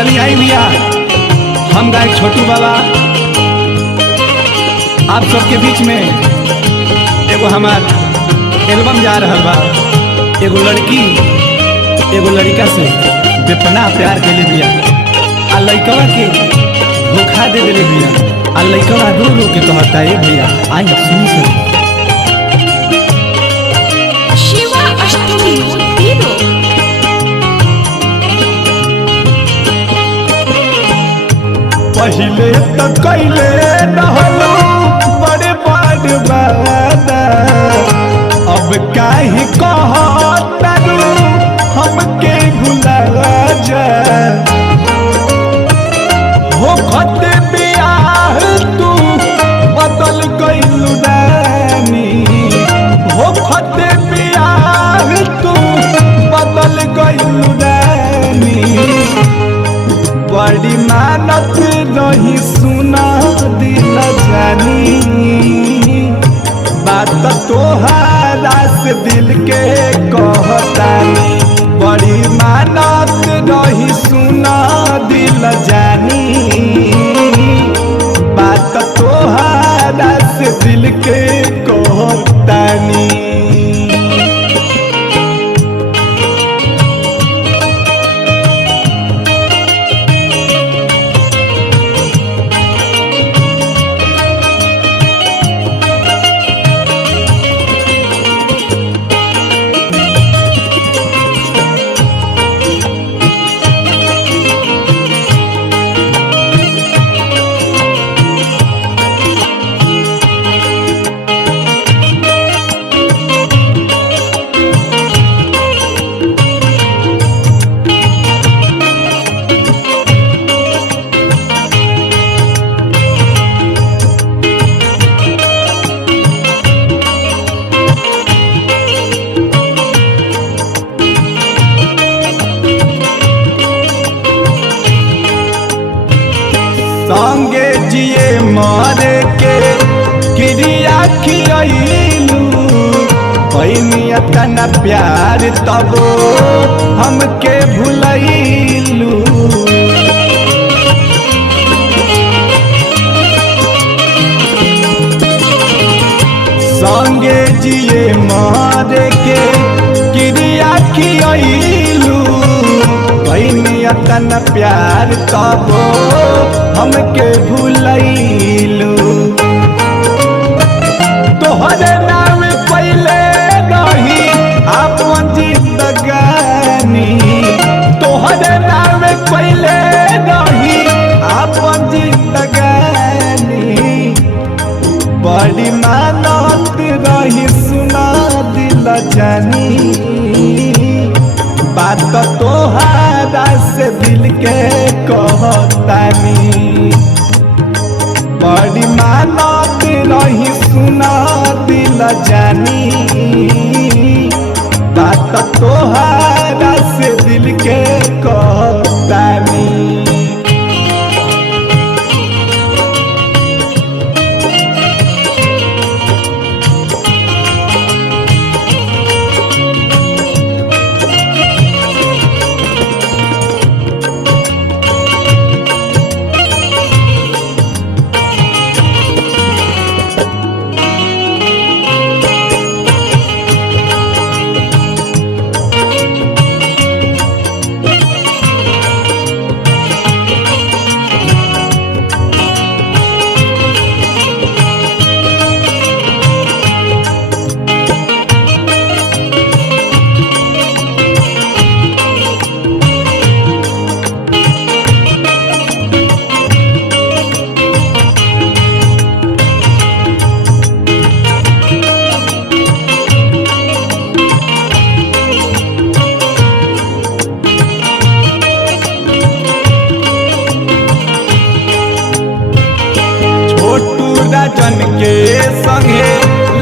चली आई भैया, हम गायक छोटू बाबा आप सबके बीच में एगो हमार एल्बम जा रहा बा। एगो लड़की एगो लड़का से बेपनाह प्यार के ले भैया, आ लड़कवा के धोखा दे दिले भैया, आ लड़कवा रो रो के कहता है भैया आई सुनी सुनी। Shiva studio hero. पहले तो कैले रहलो बड़े बड़ वादा, अब काहे कहतारू हमके भुला जा। हो खत बियाह तू बदल गइलू रानी, हो खत बियाह तू बदल गइलू रानी। बड़ी मानत रही सुना दिल जानी, बात तोहारा से दिल के कहतानी। बड़ी मानत रही सुना दिल जानी, बात तोहारा से दिल के कहतानी। संगे जिए मारे के क्रिया खियाइलू, पैनिया तना प्यार तब हमके भुलैलू। संगे जिए मारे के क्रिया खियाइलू, पैनिया तना प्यार तब हमके भुलैलू। तोहरे नाम पहले रही अपन जिंदगानी, तोहरे नाम पहले रही अपन जिंदगानी। बड़ी मानत रही सुना दिल जानी, बात तोहारा से दिल के कहतानी। बड़ी मानत रही सुना दिल जानी, बात तोहारा से दिल के कहतानी। राजन के संगे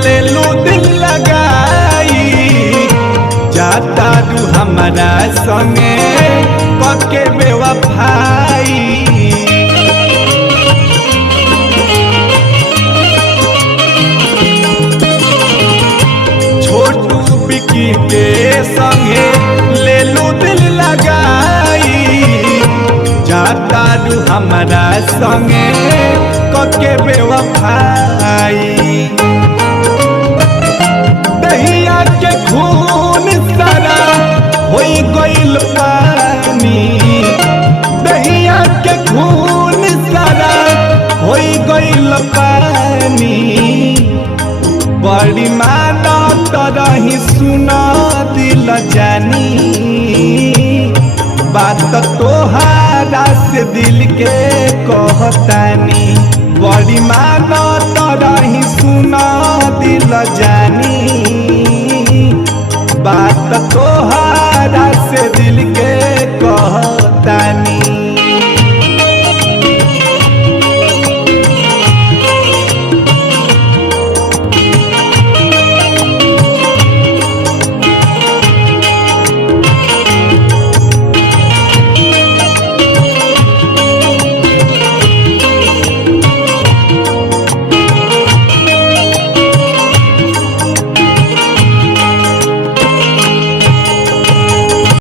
ले लू दिल लगाई, जाता तू हमारा संगे पक्के बेवफाई। छोटू बिकी के संगे ले लू दिल लगाई, हमारा संगे कके बेवफाई दहिया के खून सारा होई गइल पानी दहिया के खून सारा होई गइल पानी बड़ी मानत रही सुना दिल जानी बात तोहारा से दिल के कहतानी बड़ी मानत रही सुना दिल जानी बात तोहारा